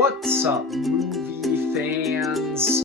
What's up, movie fans?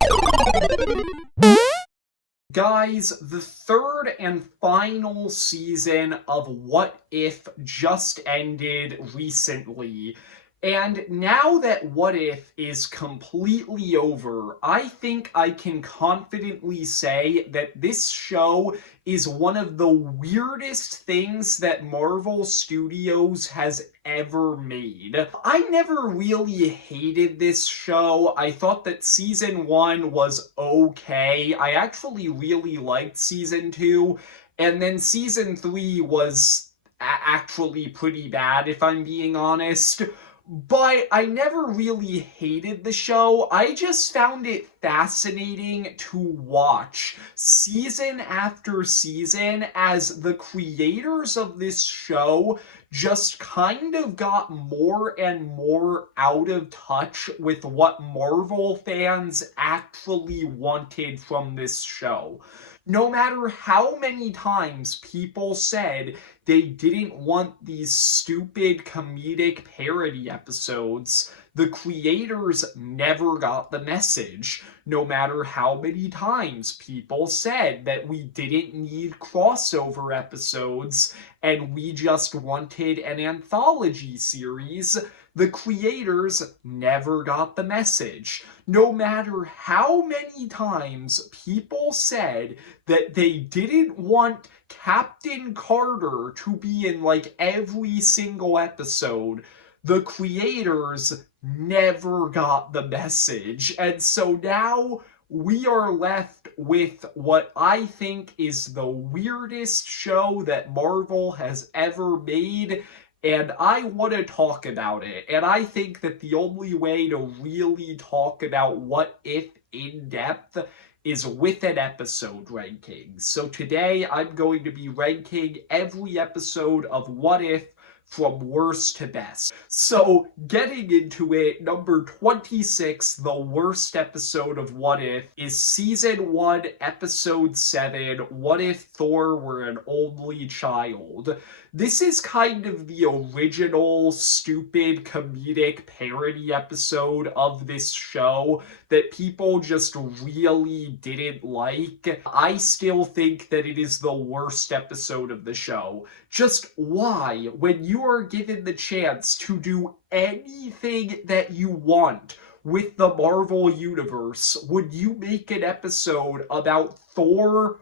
Guys, the third and final season of What If just ended recently. And now that What If is completely over, I think I can confidently say that this show is one of the weirdest things that Marvel Studios has ever made. I never really hated this show. I thought that season 1 was okay. I actually really liked season 2, and then season 3 was actually pretty bad, if I'm being honest. But I never really hated the show. I just found it fascinating to watch season after season as the creators of this show just kind of got more and more out of touch with what Marvel fans actually wanted from this show. No matter how many times people said they didn't want these stupid comedic parody episodes, the creators never got the message. No matter how many times people said that we didn't need crossover episodes and we just wanted an anthology series, the creators never got the message. No matter how many times people said that they didn't want Captain Carter to be in like every single episode, the creators never got the message. And so now we are left with what I think is the weirdest show that Marvel has ever made, and I want to talk about it. And I think that the only way to really talk about What If in depth is with an episode ranking. So today I'm going to be ranking every episode of What If from worst to best. So getting into it, number 26, the worst episode of What If, is season 1, episode 7, What If Thor Were an Only Child. This is kind of the original stupid comedic parody episode of this show that people just really didn't like. I still think that it is the worst episode of the show. Just why, when you are given the chance to do anything that you want with the Marvel Universe, would you make an episode about Thor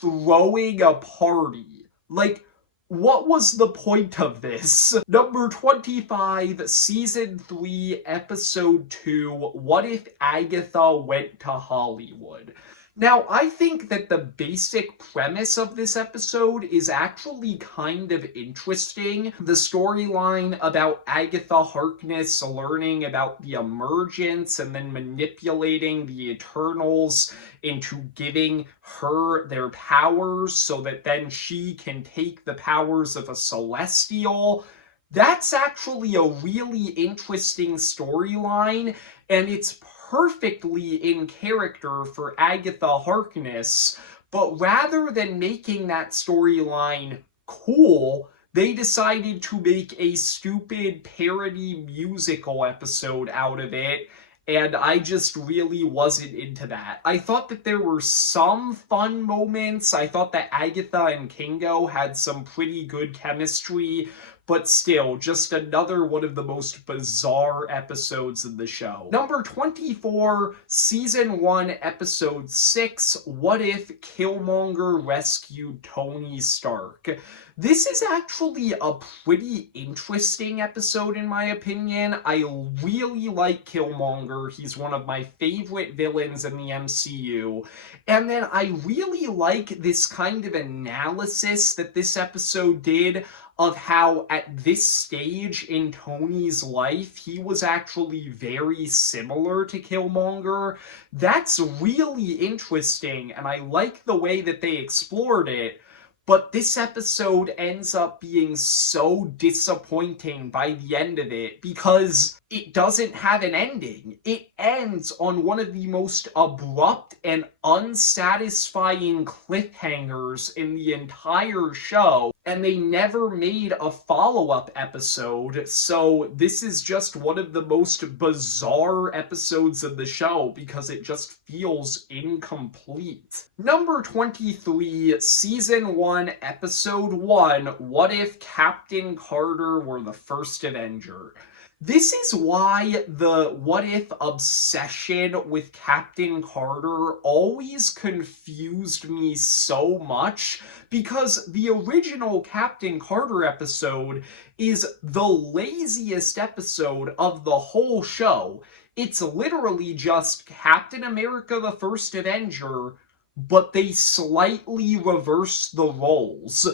throwing a party? Like, what was the point of this? Number 25, Season 3, Episode 2, What If Agatha Went to Hollywood? Now, I think that the basic premise of this episode is actually kind of interesting. The storyline about Agatha Harkness learning about the emergence and then manipulating the Eternals into giving her their powers so that then she can take the powers of a Celestial. That's actually a really interesting storyline, and it's perfectly in character for Agatha Harkness, but rather than making that storyline cool, they decided to make a stupid parody musical episode out of it, and I just really wasn't into that. I thought that there were some fun moments. I thought that Agatha and Kingo had some pretty good chemistry, but still, just another one of the most bizarre episodes of the show. Number 24, Season 1, Episode 6, What If Killmonger Rescued Tony Stark? This is actually a pretty interesting episode in my opinion. I really like Killmonger. He's one of my favorite villains in the MCU. And then I really like this kind of analysis that this episode did of how at this stage in Tony's life, he was actually very similar to Killmonger. That's really interesting, and I like the way that they explored it. but this episode ends up being so disappointing by the end of it because it doesn't have an ending. It ends on one of the most abrupt and unsatisfying cliffhangers in the entire show, and they never made a follow-up episode, so this is just one of the most bizarre episodes of the show because it just feels incomplete. Number 23, Season 1, Episode 1, What If Captain Carter Were the First Avenger? This is why the what if obsession with Captain Carter always confused me so much, because the original Captain Carter episode is the laziest episode of the whole show. It's literally just Captain America the First Avenger, but they slightly reverse the roles.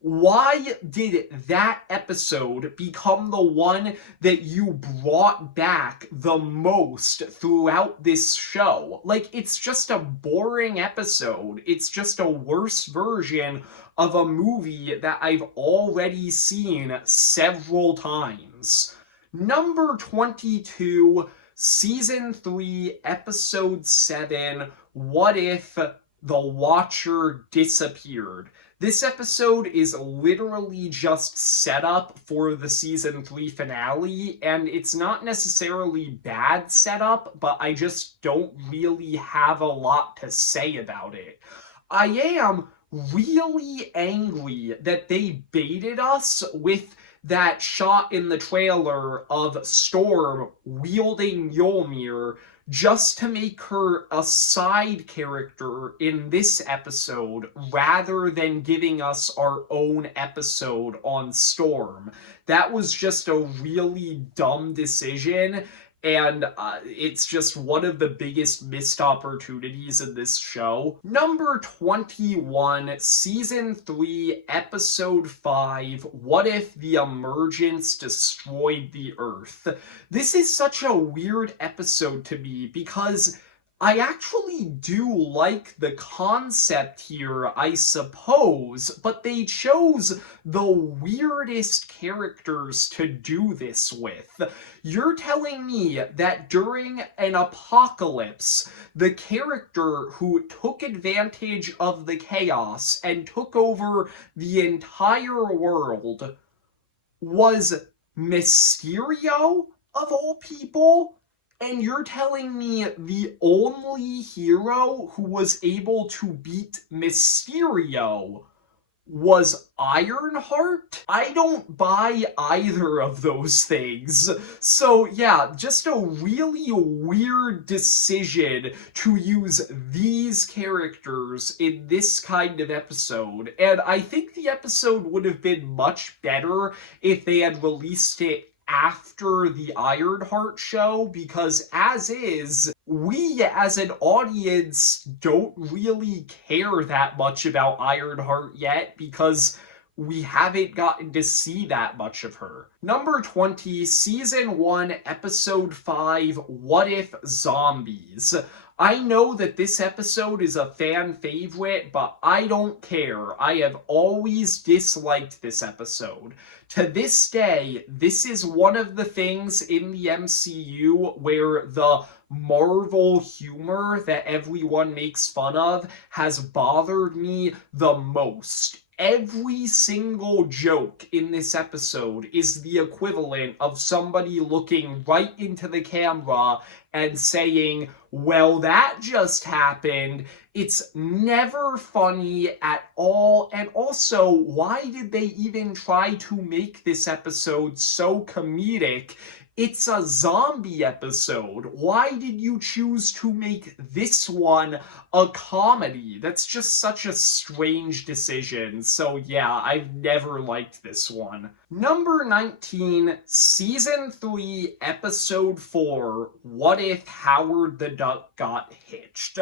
Why did that episode become the one that you brought back the most throughout this show? Like, it's just a boring episode. It's just a worse version of a movie that I've already seen several times. Number 22, Season 3, Episode 7, What If the Watcher Disappeared? This episode is literally just set up for the Season 3 finale, and it's not necessarily bad setup, but I just don't really have a lot to say about it. I am really angry that they baited us with that shot in the trailer of Storm wielding Mjolnir just to make her a side character in this episode rather than giving us our own episode on Storm. That was just a really dumb decision, and it's just one of the biggest missed opportunities in this show. Number 21, Season 3, Episode 5, What If the Emergence Destroyed the Earth? This is such a weird episode to me because I actually do like the concept here, I suppose, but they chose the weirdest characters to do this with. You're telling me that during an apocalypse, the character who took advantage of the chaos and took over the entire world was Mysterio, of all people? And you're telling me the only hero who was able to beat Mysterio was Ironheart? I don't buy either of those things. So yeah, just a really weird decision to use these characters in this kind of episode. And I think the episode would have been much better if they had released it after the Ironheart show, because as is, we as an audience don't really care that much about Ironheart yet because we haven't gotten to see that much of her. Number 20, Season 1, Episode 5, What If Zombies? I know that this episode is a fan favorite, but I don't care. I have always disliked this episode. To this day, this is one of the things in the MCU where the Marvel humor that everyone makes fun of has bothered me the most. Every single joke in this episode is the equivalent of somebody looking right into the camera and saying, well, that just happened. It's never funny at all. And also, why did they even try to make this episode so comedic? It's a zombie episode. Why did you choose to make this one a comedy? That's just such a strange decision. So yeah, I've never liked this one. Number 19, Season 3, Episode 4, What If Howard the Duck Got Hitched?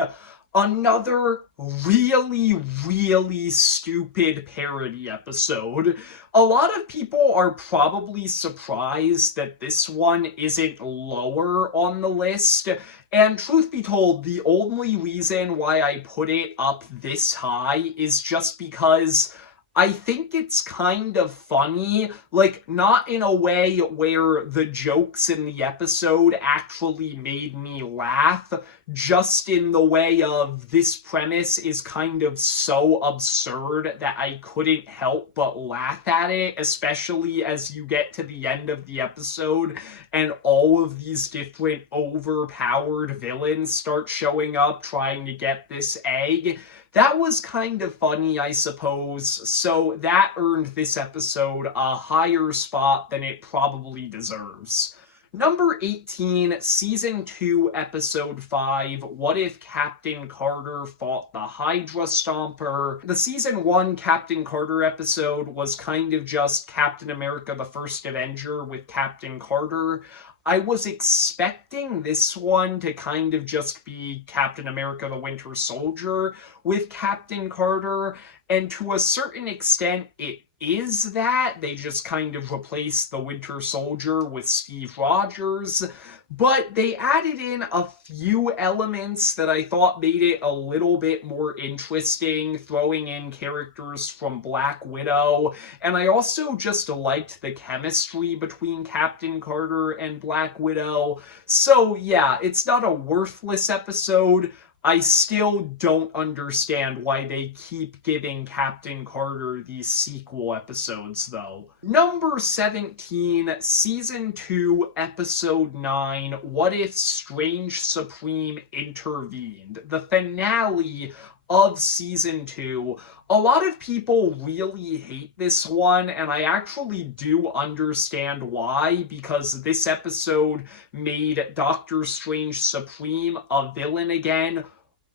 Another really, really stupid parody episode. A lot of people are probably surprised that this one isn't lower on the list, and truth be told, the only reason why I put it up this high is just because I think it's kind of funny, like, not in a way where the jokes in the episode actually made me laugh, just in the way of this premise is kind of so absurd that I couldn't help but laugh at it, especially as you get to the end of the episode and all of these different overpowered villains start showing up trying to get this egg. That was kind of funny, I suppose, so that earned this episode a higher spot than it probably deserves. Number 18, Season 2, Episode 5, What If Captain Carter Fought the Hydra Stomper? The Season 1 Captain Carter episode was kind of just Captain America the First Avenger with Captain Carter. I was expecting this one to kind of just be Captain America the Winter Soldier with Captain Carter, and to a certain extent it is that. They just kind of replaced the Winter Soldier with Steve Rogers, but they added in a few elements that I thought made it a little bit more interesting, throwing in characters from Black Widow, and I also just liked the chemistry between Captain Carter and Black Widow. So yeah, it's not a worthless episode. I still don't understand why they keep giving Captain Carter these sequel episodes, though. Number 17, Season 2, Episode 9, What If Strange Supreme Intervened? The finale of Season 2. A lot of people really hate this one, and I actually do understand why, because this episode made Doctor Strange Supreme a villain again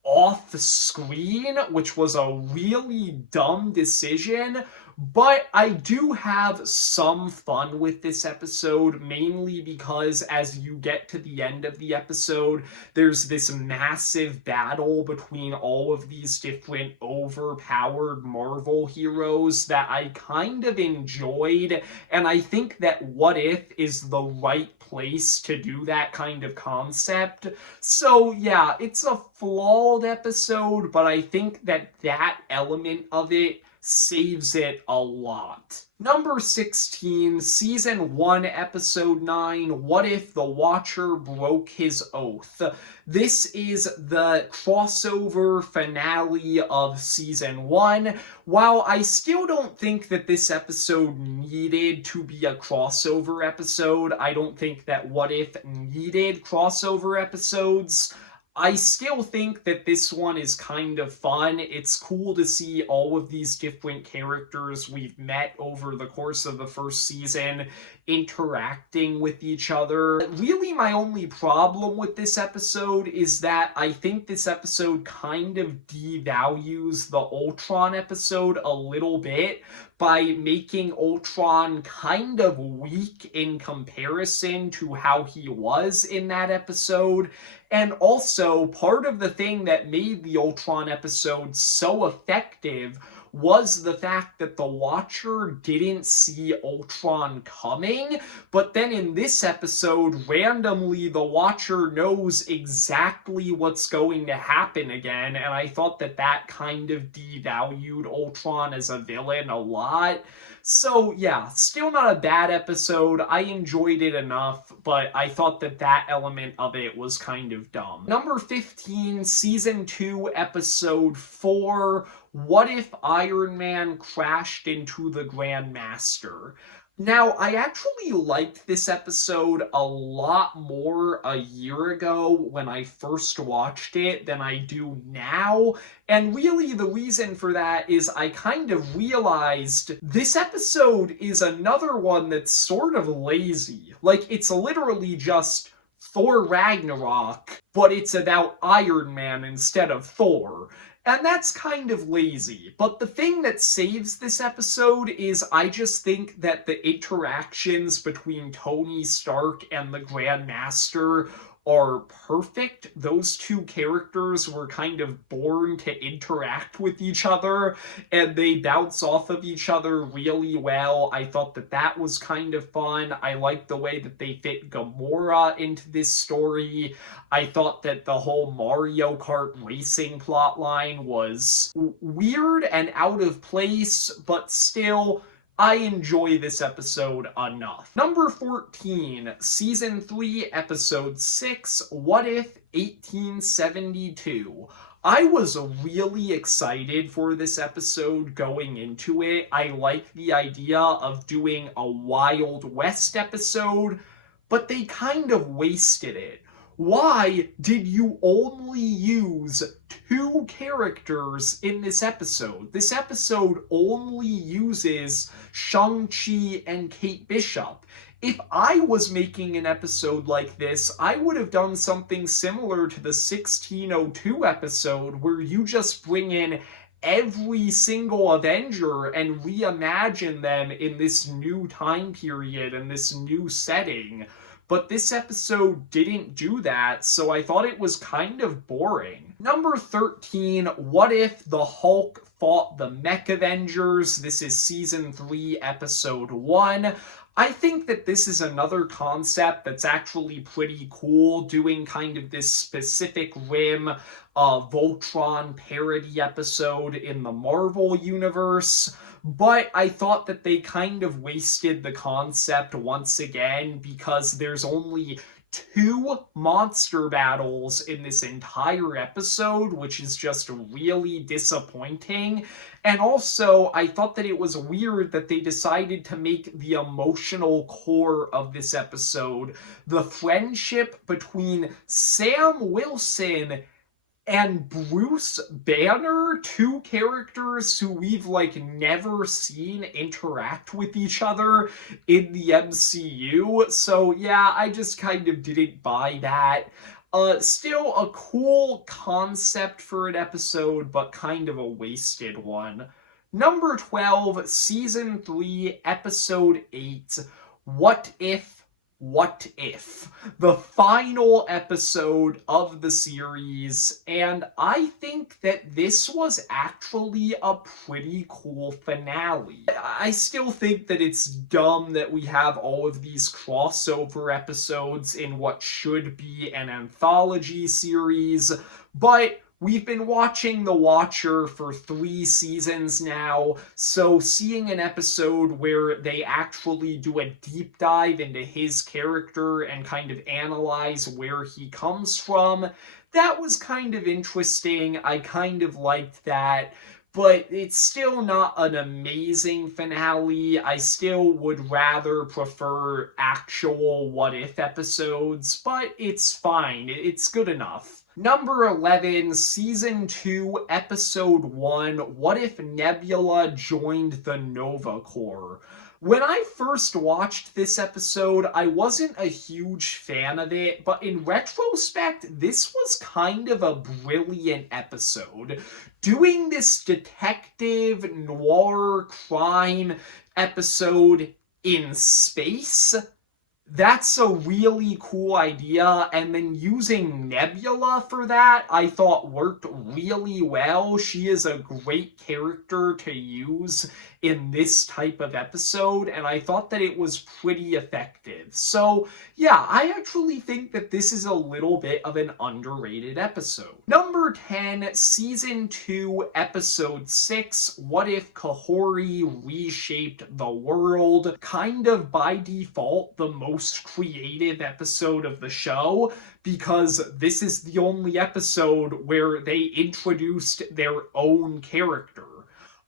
off the screen, which was a really dumb decision. But I do have some fun with this episode, mainly because as you get to the end of the episode, there's this massive battle between all of these different overpowered Marvel heroes that I kind of enjoyed, and I think that What If is the right place to do that kind of concept. So yeah, it's a flawed episode, but I think that that element of it saves it a lot. Number 16, Season 1, Episode 9, What If the Watcher Broke His Oath? This is the crossover finale of Season 1. While I still don't think that this episode needed to be a crossover episode, I don't think that What If needed crossover episodes, I still think that this one is kind of fun. It's cool to see all of these different characters we've met over the course of the first season interacting with each other. Really, my only problem with this episode is that I think this episode kind of devalues the Ultron episode a little bit by making Ultron kind of weak in comparison to how he was in that episode. And also, part of the thing that made the Ultron episode so effective was the fact that the Watcher didn't see Ultron coming, but then in this episode, randomly, the Watcher knows exactly what's going to happen again, and I thought that that kind of devalued Ultron as a villain a lot. So yeah, still not a bad episode. I enjoyed it enough, but I thought that that element of it was kind of dumb. Number 15, Season 2, Episode 4, What If Iron Man Crashed into the Grandmaster? Now, I actually liked this episode a lot more a year ago when I first watched it than I do now, and really the reason for that is I kind of realized this episode is another one that's sort of lazy. Like, it's literally just Thor Ragnarok, but it's about Iron Man instead of Thor. And that's kind of lazy. But the thing that saves this episode is I just think that the interactions between Tony Stark and the Grandmaster are perfect. Those two characters were kind of born to interact with each other, and they bounce off of each other really well. I thought that that was kind of fun. I liked the way that they fit Gamora into this story. I thought that the whole Mario Kart racing plotline was weird and out of place, but still, I enjoy this episode enough. Number 14, Season 3, Episode 6, What If 1872. I was really excited for this episode going into it. I like the idea of doing a Wild West episode, but they kind of wasted it. Why did you only use 2 characters in this episode? This episode only uses Shang-Chi and Kate Bishop. If I was making an episode like this, I would have done something similar to the 1602 episode where you just bring in every single Avenger and reimagine them in this new time period and this new setting. But this episode didn't do that, so I thought it was kind of boring. Number 13, What If the Hulk Fought the Mech Avengers? This is Season 3, Episode 1. I think that this is another concept that's actually pretty cool, doing kind of this specific Rim Voltron parody episode in the Marvel Universe. But I thought that they kind of wasted the concept once again because there's only 2 monster battles in this entire episode, which is just really disappointing. And also, I thought that it was weird that they decided to make the emotional core of this episode the friendship between Sam Wilson and Bruce Banner, 2 characters who we've never seen interact with each other in the MCU. So yeah, I just kind of didn't buy that. Still a cool concept for an episode, but kind of a wasted one. Number 12, Season 3, Episode 8, What If, the final episode of the series, and I think that this was actually a pretty cool finale. I still think that it's dumb that we have all of these crossover episodes in what should be an anthology series, but we've been watching The Watcher for 3 seasons now, so seeing an episode where they actually do a deep dive into his character and kind of analyze where he comes from, that was kind of interesting. I kind of liked that. But it's still not an amazing finale. I still would rather prefer actual What If episodes, but it's fine. It's good enough. Number 11, Season 2, Episode 1, What If Nebula Joined the Nova Corps? When I first watched this episode, I wasn't a huge fan of it, but in retrospect, this was kind of a brilliant episode. Doing this detective noir crime episode in space, that's a really cool idea, and then using Nebula for that, I thought worked really well. She is a great character to use in this type of episode, and I thought that it was pretty effective. So, yeah, I actually think that this is a little bit of an underrated episode. Number 10, Season 2, Episode 6, What If Kahori Reshaped the World? Kind of by default, the most creative episode of the show, because this is the only episode where they introduced their own character.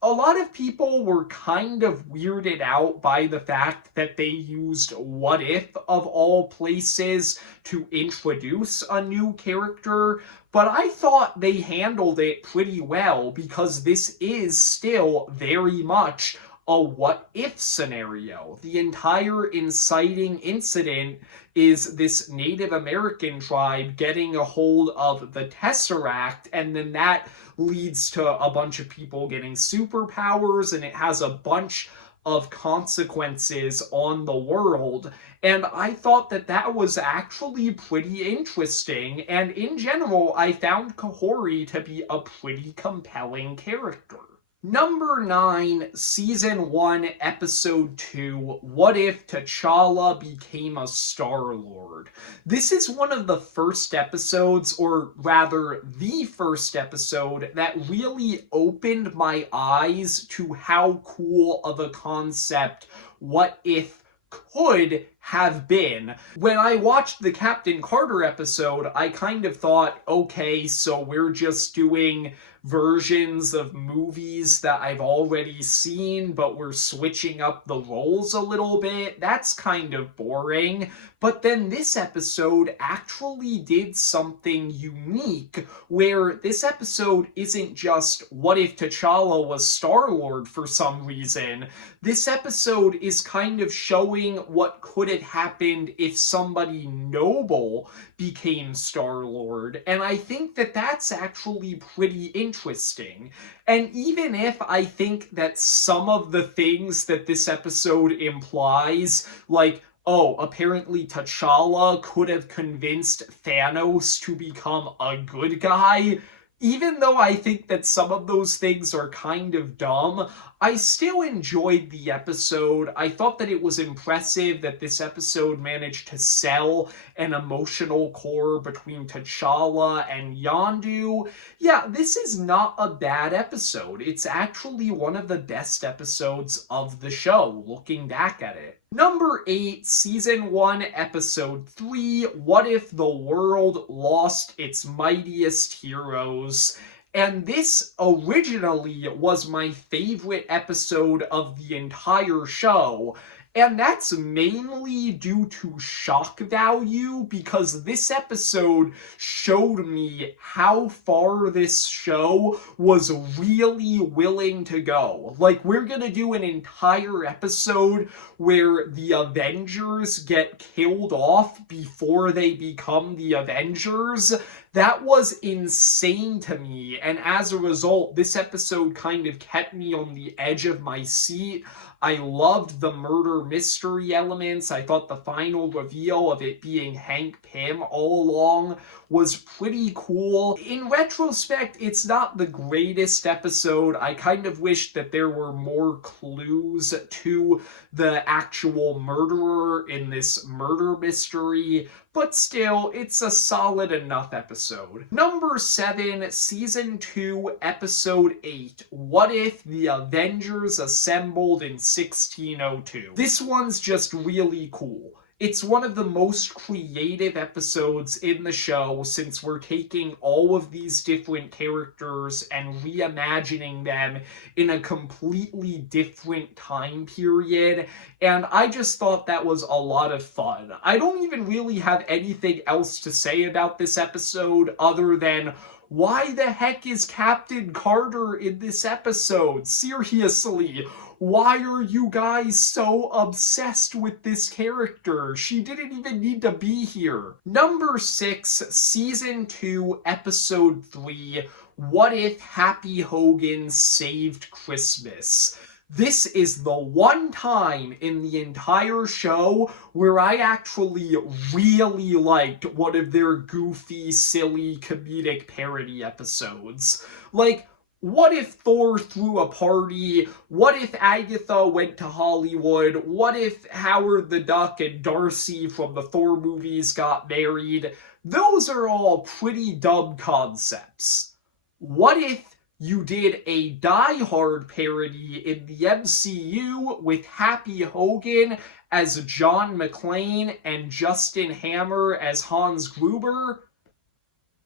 A lot of people were kind of weirded out by the fact that they used What If, of all places, to introduce a new character, but I thought they handled it pretty well because this is still very much a what if scenario. The entire inciting incident is this Native American tribe getting a hold of the Tesseract, and then that leads to a bunch of people getting superpowers, and it has a bunch of consequences on the world. And I thought that that was actually pretty interesting. And in general, I found Kahori to be a pretty compelling character. Number 9, Season 1, Episode 2, What If T'Challa Became a Star-Lord? This is one of the first episodes, or rather the first episode, that really opened my eyes to how cool of a concept What If could have been. When I watched the Captain Carter episode, I kind of thought, okay, so we're just doing versions of movies that I've already seen, but we're switching up the roles a little bit. That's kind of boring. But then this episode actually did something unique, where this episode isn't just what if T'Challa was Star-Lord for some reason. This episode is kind of showing what could have happened if somebody noble became Star-Lord, and I think that that's actually pretty interesting. And even if I think that some of the things that this episode implies, like, oh, apparently T'Challa could have convinced Thanos to become a good guy, even though I think that some of those things are kind of dumb, I still enjoyed the episode. I thought that it was impressive that this episode managed to sell an emotional core between T'Challa and Yondu. Yeah, this is not a bad episode. It's actually one of the best episodes of the show, looking back at it. Number 8, Season 1, Episode 3, What If the World Lost Its Mightiest Heroes? And this originally was my favorite episode of the entire show. And that's mainly due to shock value, because this episode showed me how far this show was really willing to go. Like, we're gonna do an entire episode where the Avengers get killed off before they become the Avengers. That was insane to me, and as a result, this episode kind of kept me on the edge of my seat. I loved the murder mystery elements. I thought the final reveal of it being Hank Pym all along was pretty cool. In retrospect, it's not the greatest episode. I kind of wish that there were more clues to the actual murderer in this murder mystery, but still, it's a solid enough episode. Number 7, Season 2, Episode 8, What If the Avengers Assembled in 1602? This one's just really cool. It's one of the most creative episodes in the show, since we're taking all of these different characters and reimagining them in a completely different time period, and I just thought that was a lot of fun. I don't even really have anything else to say about this episode other than, why the heck is Captain Carter in this episode? Seriously, why are you guys so obsessed with this character? She didn't even need to be here. Number 6, Season 2, Episode 3, What If Happy Hogan Saved Christmas? This is the one time in the entire show where I actually really liked one of their goofy, silly, comedic parody episodes. Like, what if Thor threw a party? What if Agatha went to Hollywood? What if Howard the Duck and Darcy from the Thor movies got married? Those are all pretty dumb concepts. What if you did a Die Hard parody in the MCU with Happy Hogan as John McClane and Justin Hammer as Hans Gruber?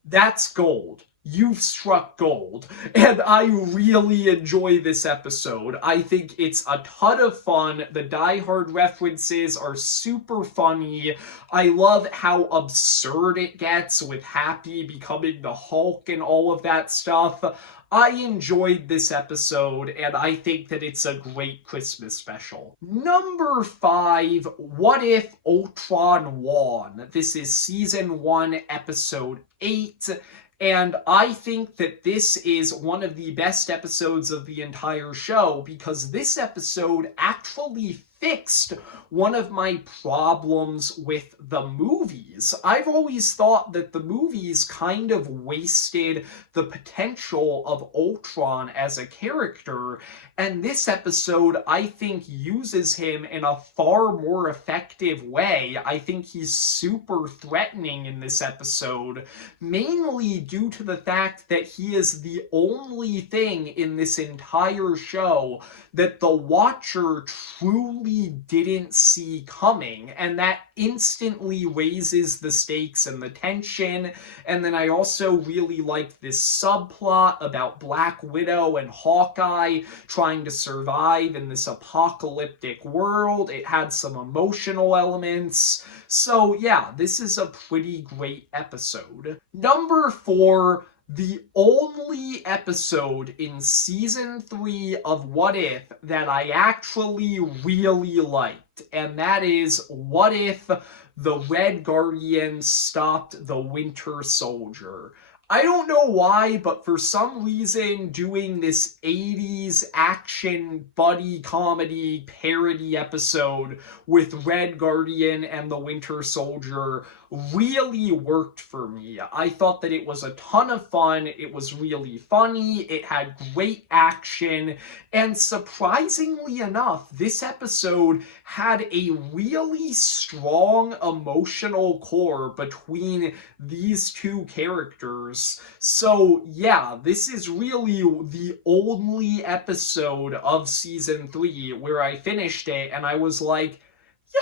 That's gold. You've struck gold. And I really enjoy this episode. I think it's a ton of fun. The Die Hard references are super funny. I love how absurd it gets with Happy becoming the Hulk and all of that stuff. I enjoyed this episode, and I think that it's a great Christmas special. Number 5, What If Ultron Won? This is Season 1, Episode 8. And I think that this is one of the best episodes of the entire show because this episode actually fixed one of my problems with the movies. I've always thought that the movies kind of wasted the potential of Ultron as a character, and this episode, I think, uses him in a far more effective way. I think he's super threatening in this episode, mainly due to the fact that he is the only thing in this entire show that the Watcher truly didn't see coming, and that instantly raises the stakes and the tension. And then I also really liked this subplot about Black Widow and Hawkeye trying to survive in this apocalyptic world. It had some emotional elements. So yeah, this is a pretty great episode. Number 4, the only episode in season 3 of What If that I actually really liked, and that is What If the Red Guardian stopped the Winter Soldier. I don't know why, but for some reason, doing this 80s action buddy comedy parody episode with Red Guardian and the Winter Soldier really worked for me. I thought that it was a ton of fun, it was really funny, it had great action, and surprisingly enough, this episode had a really strong emotional core between these two characters. So yeah, this is really the only episode of season 3 where I finished it and I was like,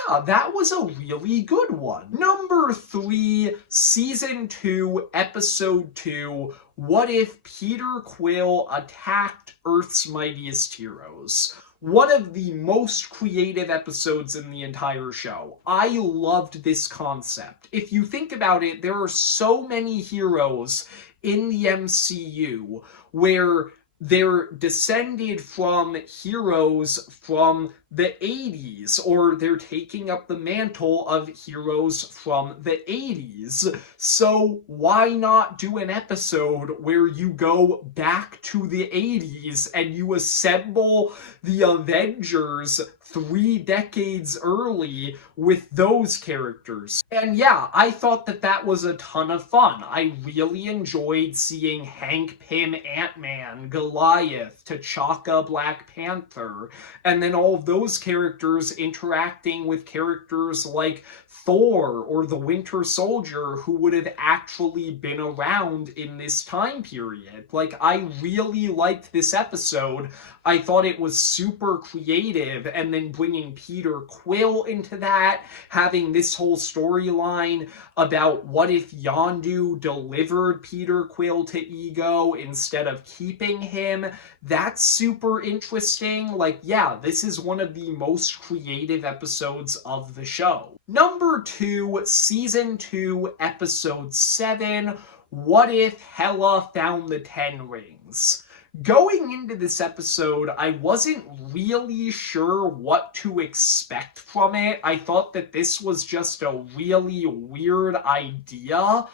yeah, that was a really good one. Number 3, Season 2, Episode 2, What If Peter Quill Attacked Earth's Mightiest Heroes? One of the most creative episodes in the entire show. I loved this concept. If you think about it, there are so many heroes in the MCU where they're descended from heroes from the 80s, or they're taking up the mantle of heroes from the 80s. So why not do an episode where you go back to the 80s and you assemble the Avengers 3 decades early with those characters? And yeah, I thought that that was a ton of fun. I really enjoyed seeing Hank Pym Ant-Man, Goliath, T'Chaka Black Panther, and then all of those characters interacting with characters like Thor or the Winter Soldier who would have actually been around in this time period. Like, I really liked this episode. I thought it was super creative, and then bringing Peter Quill into that, having this whole storyline about what if Yondu delivered Peter Quill to Ego instead of keeping him. That's super interesting. Like, yeah, this is one of the most creative episodes of the show. Number 2, Season 2, Episode 7, What If Hela Found the Ten Rings? Going into this episode, I wasn't really sure what to expect from it. I thought that this was just a really weird idea.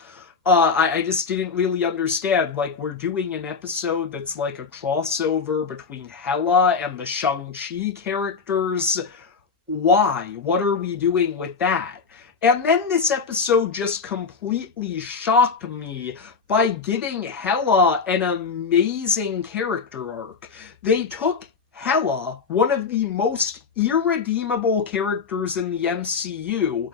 I just didn't really understand. Like, we're doing an episode that's like a crossover between Hela and the Shang-Chi characters. Why? What are we doing with that? And then this episode just completely shocked me by giving Hela an amazing character arc. They took Hela, one of the most irredeemable characters in the MCU,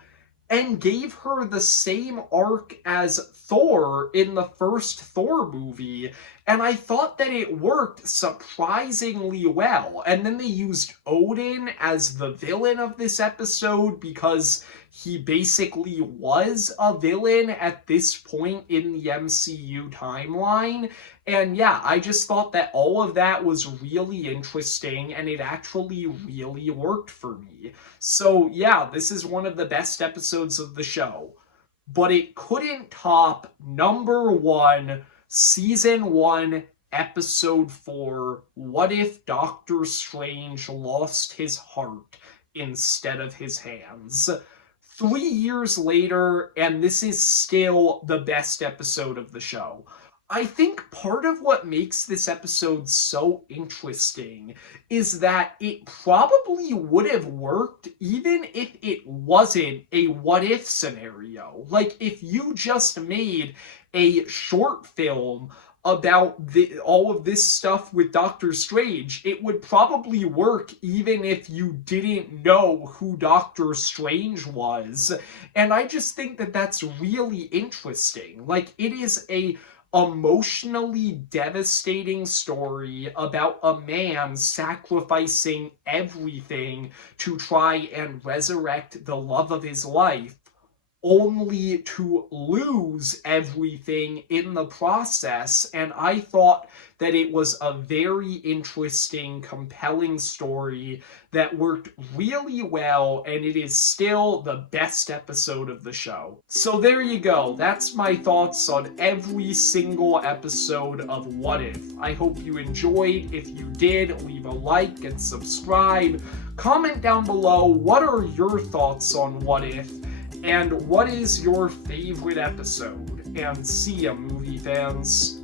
and gave her the same arc as Thor in the first Thor movie, and I thought that it worked surprisingly well. And then they used Odin as the villain of this episode because he basically was a villain at this point in the MCU timeline. And yeah, I just thought that all of that was really interesting, and it actually really worked for me. So yeah, this is one of the best episodes of the show. But it couldn't top number 1, Season 1, Episode 4, What If Doctor Strange Lost His Heart instead of his hands? 3 years later, and this is still the best episode of the show. I think part of what makes this episode so interesting is that it probably would have worked even if it wasn't a what if scenario. Like, if you just made a short film about all of this stuff with Doctor Strange, it would probably work even if you didn't know who Doctor Strange was. And I just think that that's really interesting. Like, it is a emotionally devastating story about a man sacrificing everything to try and resurrect the love of his life, only to lose everything in the process. And I thought that it was a very interesting, compelling story that worked really well, and it is still the best episode of the show. So there you go. That's my thoughts on every single episode of What If. I hope you enjoyed. If you did, leave a like and subscribe. Comment down below, what are your thoughts on What If? And what is your favorite episode? And see ya, movie fans.